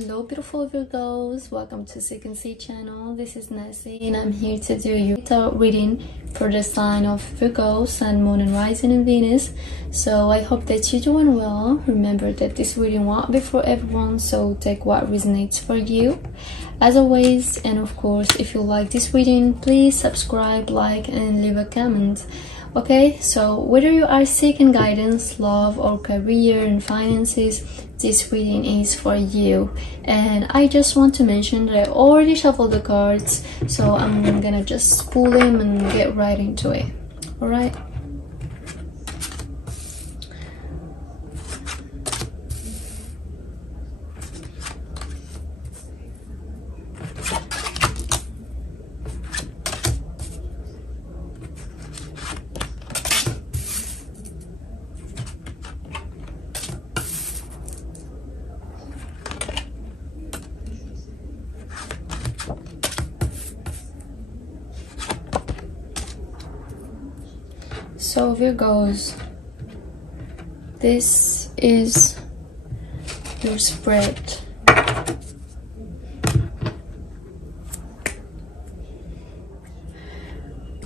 Hello beautiful Virgos, welcome to Second C channel. This is Nessie and I'm here to do your tarot reading for the sign of Virgo, Sun, Moon and Rising in Venus. So I hope that you're doing well. Remember that this reading won't be for everyone, so take what resonates for you as always. And of course, if you like this reading, please subscribe, like and leave a comment. Okay, so whether you are seeking guidance, love or career and finances, this reading is for you. And I just want to mention that I already shuffled the cards, so I'm gonna just pull them and get right into it. All right. So Virgos, this is your spread.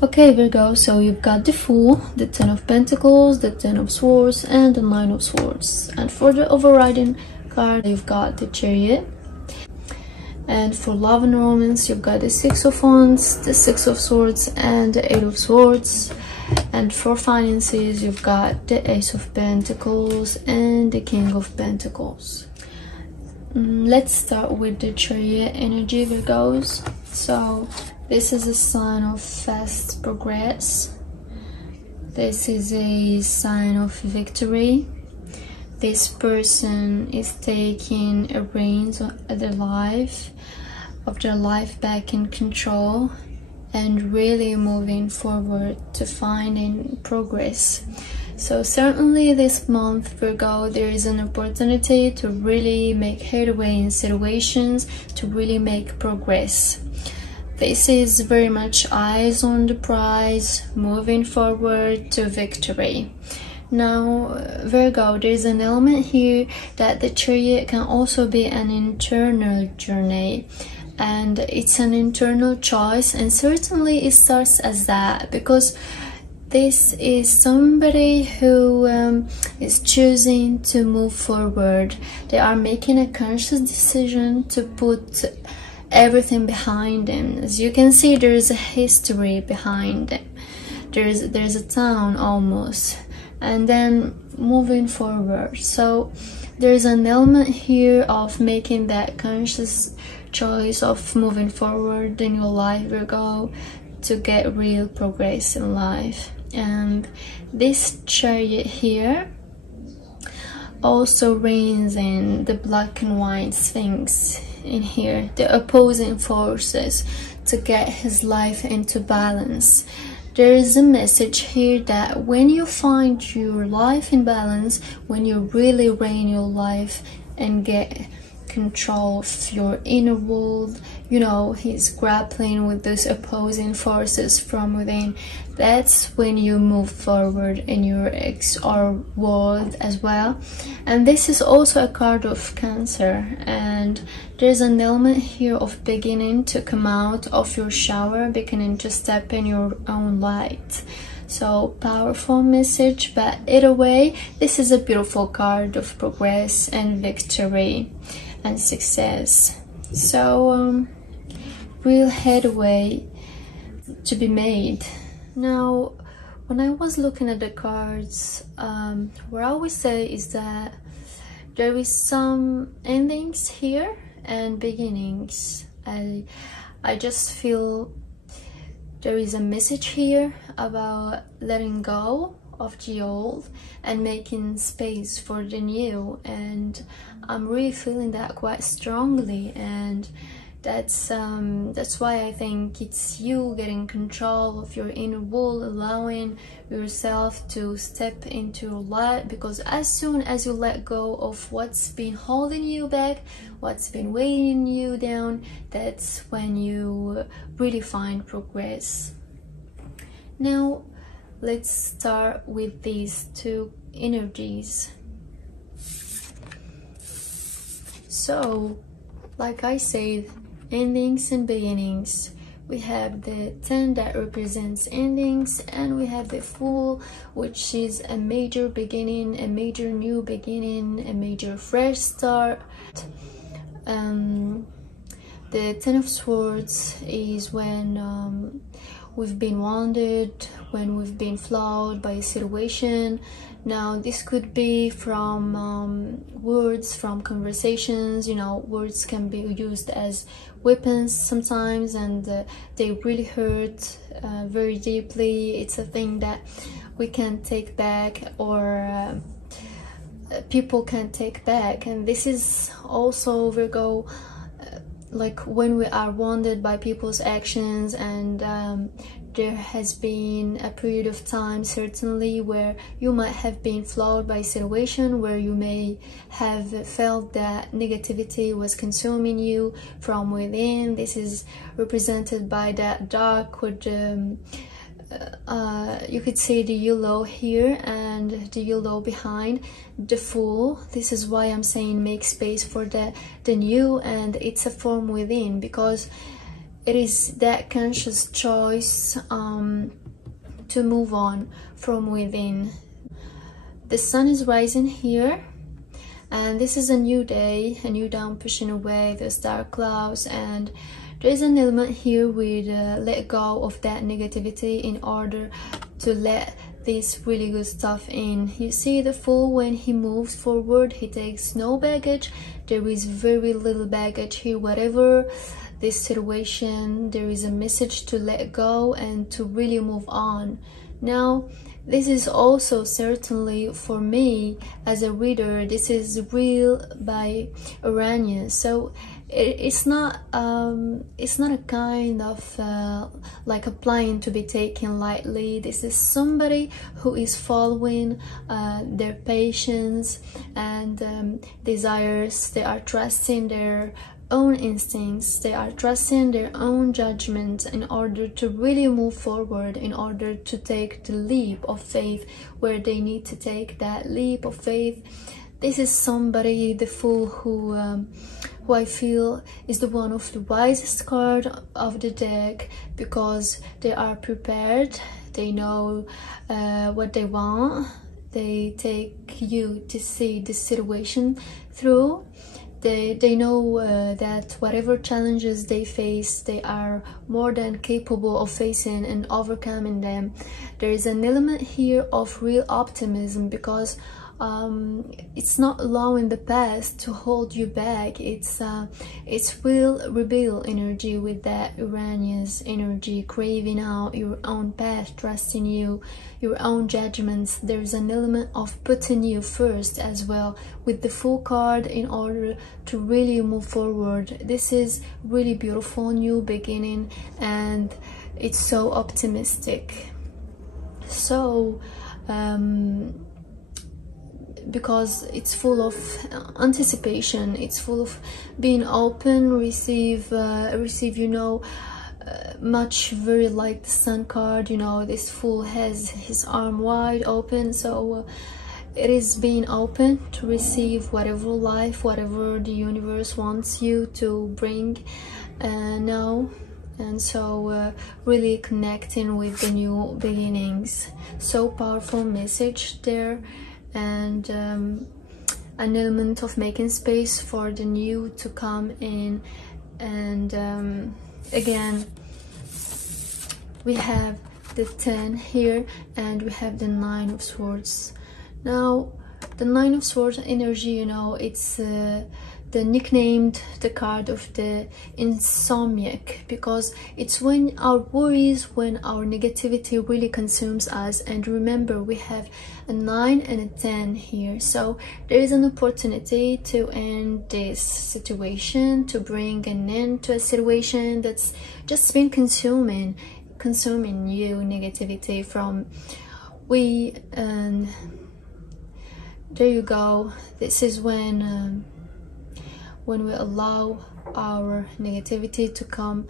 Okay Virgo, so you've got the Fool, the Ten of Pentacles, the Ten of Swords and the Nine of Swords. And for the overriding card, you've got the Chariot. And for love and romance, you've got the Six of Wands, the Six of Swords and the Eight of Swords. And for finances, you've got the Ace of Pentacles and the King of Pentacles. Let's start with the Chariot energy, Virgos. So this is a sign of fast progress. This is a sign of victory. This person is taking a reins of their life back in control and really moving forward to finding progress. So certainly this month, Virgo, there is an opportunity to really make headway in situations, to really make progress. This is very much eyes on the prize, moving forward to victory. Now Virgo, there's an element here that the Chariot can also be an internal journey. And it's an internal choice, and certainly it starts as that, because this is somebody who is choosing to move forward. They are making a conscious decision to put everything behind them. As you can see, there's a history behind them. There's a town almost, and then moving forward. So there's an element here of making that conscious choice of moving forward in your life, Virgo, to get real progress in life. And this Chariot here also reigns in the black and white Sphinx in here, the opposing forces, to get his life into balance. There is a message here that when you find your life in balance, when you really reign your life and get control of your inner world, you know, he's grappling with those opposing forces from within. That's when you move forward in your XR world as well. And this is also a card of Cancer, and there's an element here of beginning to come out of your shower, beginning to step in your own light. So powerful message, but either way, this is a beautiful card of progress and victory and success. So real headway to be made. Now when I was looking at the cards, what I always say is that there is some endings here and beginnings. I just feel there is a message here about letting go of the old and making space for the new, and I'm really feeling that quite strongly. And that's why I think it's you getting control of your inner world, allowing yourself to step into your light, because as soon as you let go of what's been holding you back, what's been weighing you down, that's when you really find progress. Now let's start with these two energies. So Like I said, endings and beginnings. We have the 10 that represents endings, and we have the Fool, which is a major beginning, a major new beginning, a major fresh start. The 10 of Swords is when we've been wounded, when we've been flawed by a situation. Now this could be from words, from conversations. You know, words can be used as weapons sometimes, and they really hurt very deeply. It's a thing that we can't take back, or people can't take back. And this is also, Virgo, like when we are wounded by people's actions, and there has been a period of time certainly where you might have been flawed by a situation, where you may have felt that negativity was consuming you from within. This is represented by that dark with you could say the yellow here and the yellow behind the Fool. This is why I'm saying make space for the new, and it's a form within, because it is that conscious choice to move on from within. The sun is rising here, and this is a new day, a new dawn pushing away those dark clouds. And there's an element here with let go of that negativity in order to let this really good stuff in. You see the Fool, when he moves forward, he takes no baggage. There is very little baggage here. Whatever this situation, there is a message to let go and to really move on. Now this is also certainly for me as a reader, this is real by Uranus, so it's not a kind of like applying to be taken lightly. This is somebody who is following their patience and desires. They are trusting their own instincts, they are trusting their own judgment in order to really move forward, in order to take the leap of faith where they need to take that leap of faith. This is somebody, the Fool, who I feel is the one of the wisest card of the deck, because they are prepared, they know what they want, they take you to see the situation through. They know that whatever challenges they face, they are more than capable of facing and overcoming them. There is an element here of real optimism, because it's not allowing the past to hold you back. It's real rebel energy with that Uranus energy, craving out your own path, trusting you, your own judgments. There's an element of putting you first as well with the Fool card in order to really move forward. This is really beautiful new beginning, and it's so optimistic. So because it's full of anticipation, it's full of being open, receive, you know, much very like the Sun card. You know, this Fool has his arm wide open, so it is being open to receive whatever life, whatever the universe wants you to bring now. And so really connecting with the new beginnings. So powerful message there, and an element of making space for the new to come in. And again, we have the 10 here, and we have the 9 of Swords. Now the 9 of Swords energy, you know, it's nicknamed the card of the insomniac, because it's when our worries, when our negativity really consumes us. And remember, we have a 9 and a 10 here, so there is an opportunity to end this situation, to bring an end to a situation that's just been consuming you, negativity from and there you go. This is when we allow our negativity to come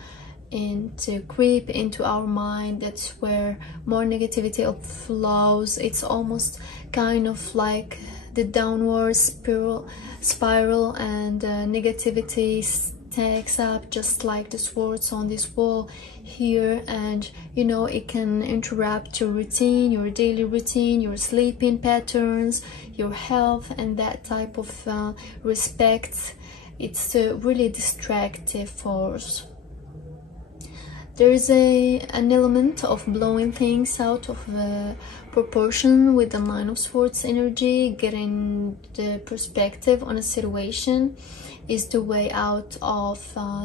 in, to creep into our mind. That's where more negativity flows. It's almost kind of like the downward spiral, and negativity takes up, just like the swords on this wall here, and you know, it can interrupt your routine, your daily routine, your sleeping patterns, your health, and that type of respect. It's a really distractive force. There is an element of blowing things out of proportion with the Nine of Swords energy. Getting the perspective on a situation is the way out of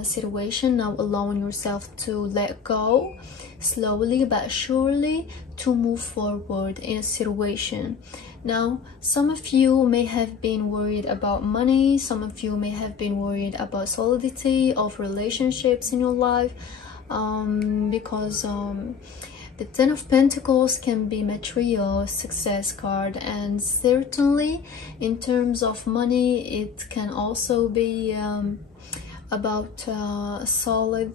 situation. Now allowing yourself to let go slowly but surely to move forward in a situation. Now, some of you may have been worried about money, some of you may have been worried about solidity of relationships in your life, because the Ten of Pentacles can be material success card, and certainly in terms of money it can also be about solid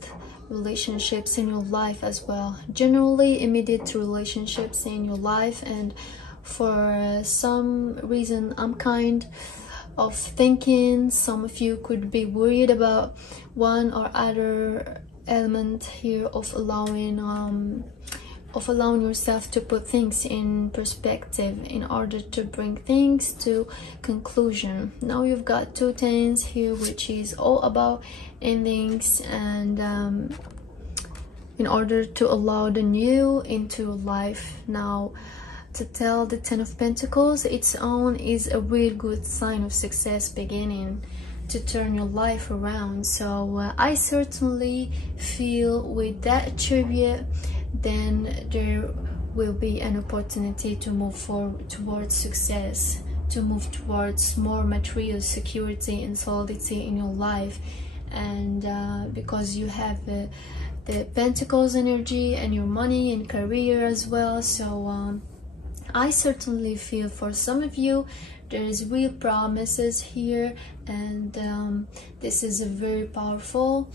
relationships in your life as well. Generally immediate relationships in your life, and for some reason I'm kind of thinking some of you could be worried about one or other element here of allowing yourself to put things in perspective in order to bring things to conclusion. Now you've got two tens here, which is all about endings, and in order to allow the new into life. Now, to tell the Ten of Pentacles its own is a real good sign of success beginning to turn your life around. So I certainly feel with that Chariot, then there will be an opportunity to move forward towards success, to move towards more material security and solidity in your life. And because you have the Pentacles energy and your money and career as well, so I certainly feel for some of you there is real promises here, and this is a very powerful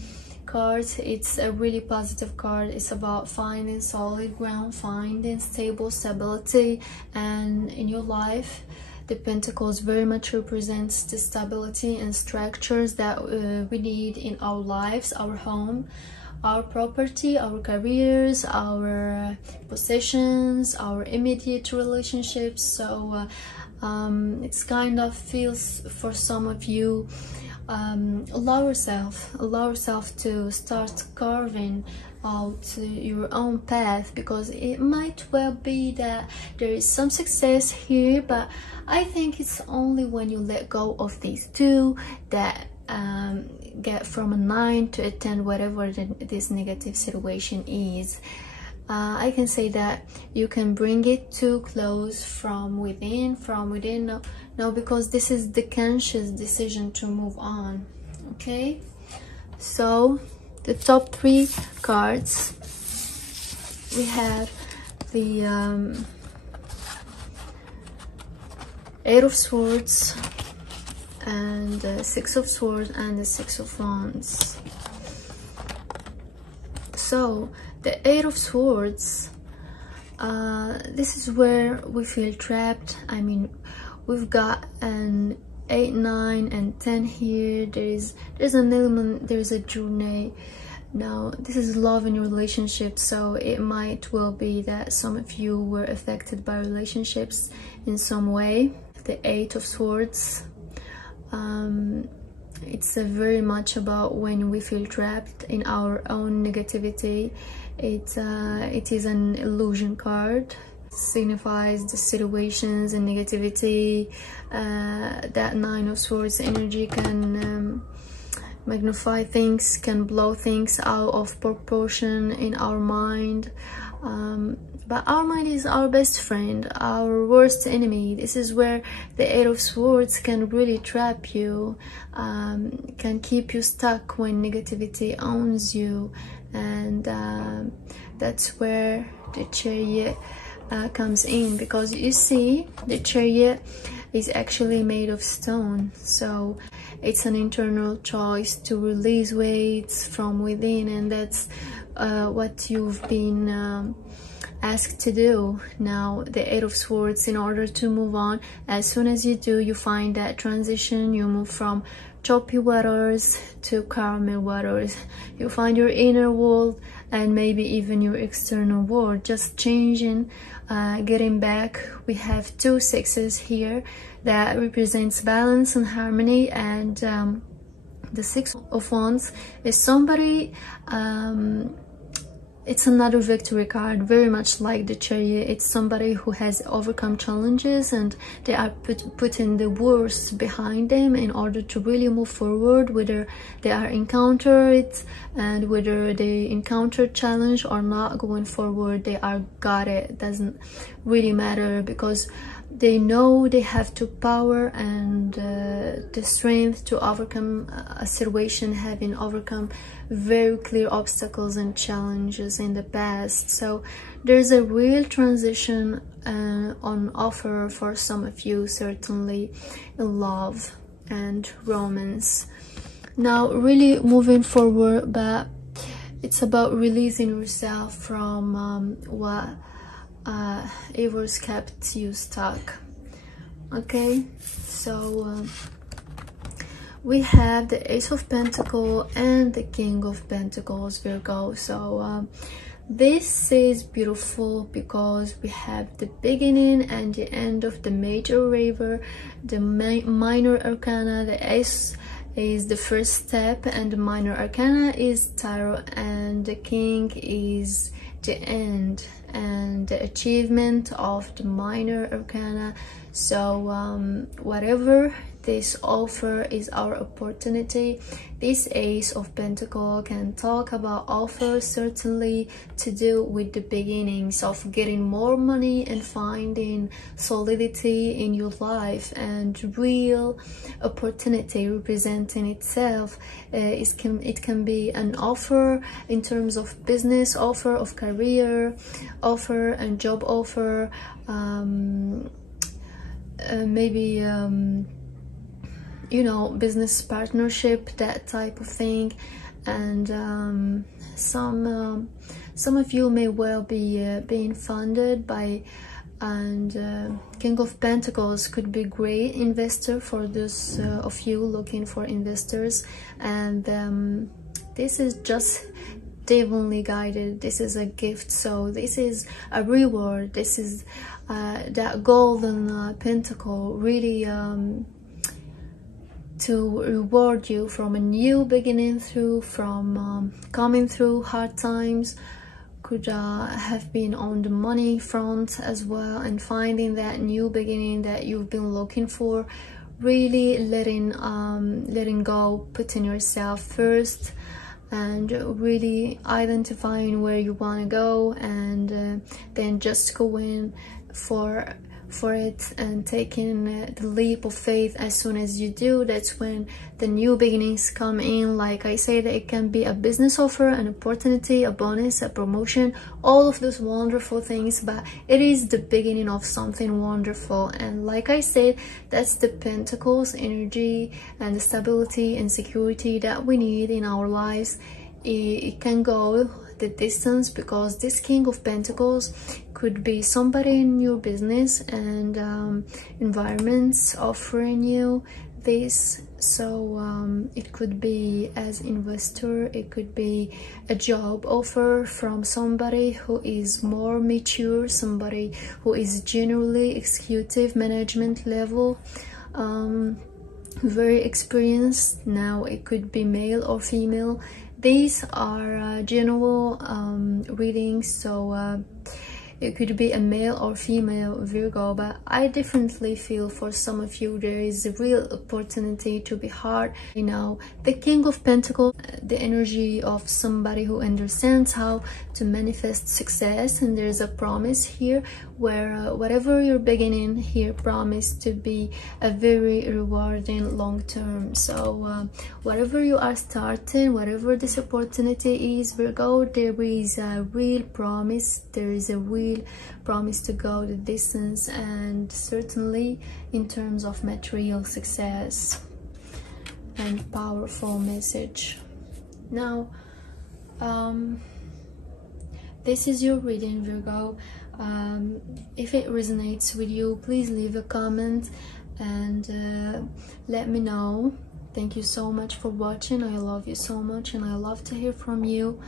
card. It's a really positive card. It's about finding solid ground, finding stability, and in your life the Pentacles very much represents the stability and structures that we need in our lives, our home, our property, our careers, our possessions, our immediate relationships. So it's kind of feels for some of you, allow yourself to start carving out your own path, because it might well be that there is some success here, but I think it's only when you let go of these two that get from a 9 to a 10, whatever this negative situation is. I can say that you can bring it to close from within now, because this is the conscious decision to move on. Okay, so the top 3 cards, we have the 8 of Swords and the 6 of Swords and the 6 of Wands. So the 8 of Swords, this is where we feel trapped. I mean, we've got an 8, 9 and 10 here. There's an element, there's a journey. Now this is love in your relationship, so it might well be that some of you were affected by relationships in some way. The 8 of Swords, it's very much about when we feel trapped in our own negativity. It is an illusion card. It signifies the situations and negativity. That 9 of Swords energy can magnify things, can blow things out of proportion in our mind. But our mind is our best friend, our worst enemy. This is where the 8 of Swords can really trap you, can keep you stuck when negativity owns you. And that's where the Chariot comes in, because you see the Chariot is actually made of stone, so it's an internal choice to release weights from within, and that's what you've been asked to do. Now the Eight of Swords, in order to move on, as soon as you do, you find that transition, you move from choppy waters to calmer waters. You find your inner world and maybe even your external world just changing, getting back. We have two sixes here that represents balance and harmony, and the Six of Wands is somebody, it's another victory card, very much like the Chariot. It's somebody who has overcome challenges and they are putting the worst behind them in order to really move forward, whether they are encounter it and whether they encounter challenge or not. Going forward, they are got it. It doesn't really matter, because they know they have the power and the strength to overcome a situation, having overcome very clear obstacles and challenges in the past. So there's a real transition on offer for some of you, certainly in love and romance. Now really moving forward, but it's about releasing yourself from what ever's kept you stuck. Okay, so we have the Ace of Pentacles and the King of Pentacles, Virgo. So this is beautiful because we have the beginning and the end of the major river, the minor arcana. The Ace is the first step and the minor arcana is tarot, and the King is the end and the achievement of the minor arcana. So whatever this offer is our opportunity. This Ace of Pentacles can talk about offers, certainly to do with the beginnings of getting more money and finding solidity in your life, and real opportunity representing itself. It can be an offer in terms of business, offer of career, offer and job offer, maybe you know, business partnership, that type of thing. And some of you may well be being funded by, and King of Pentacles could be great investor for those of you looking for investors. And this is just divinely guided. This is a gift, so this is a reward. This is that golden pentacle, really to reward you from a new beginning, from coming through hard times. Could have been on the money front as well, and finding that new beginning that you've been looking for. Really letting go, putting yourself first, and really identifying where you want to go, and then just going for it and taking the leap of faith. As soon as you do, that's when the new beginnings come in. Like I said, it can be a business offer, an opportunity, a bonus, a promotion, all of those wonderful things, but it is the beginning of something wonderful. And like I said, that's the Pentacles energy and the stability and security that we need in our lives. It can go the distance, because this King of Pentacles could be somebody in your business and environments offering you this. So it could be as investor, it could be a job offer from somebody who is more mature, somebody who is generally executive management level, very experienced. Now it could be male or female. These are general readings, so it could be a male or female Virgo, but I definitely feel for some of you there is a real opportunity to be hard. You know, the King of Pentacles, the energy of somebody who understands how to manifest success, and there's a promise here where whatever you're beginning here promise to be a very rewarding long term. So whatever you are starting, whatever this opportunity is, Virgo, there is a real promise. There is a real promise to go the distance, and certainly in terms of material success and the this is your reading, Virgo. If it resonates with you, please leave a comment and let me know. Thank you so much for watching. I love you so much and I love to hear from you.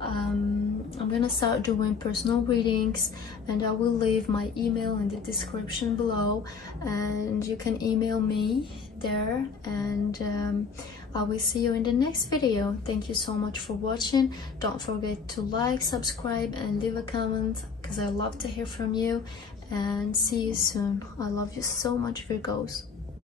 I'm gonna start doing personal readings, and I will leave my email in the description below, and you can email me there, and I will see you in the next video. Thank you so much for watching. Don't forget to like, subscribe and leave a comment, because I love to hear from you, and see you soon. I love you so much, Virgos.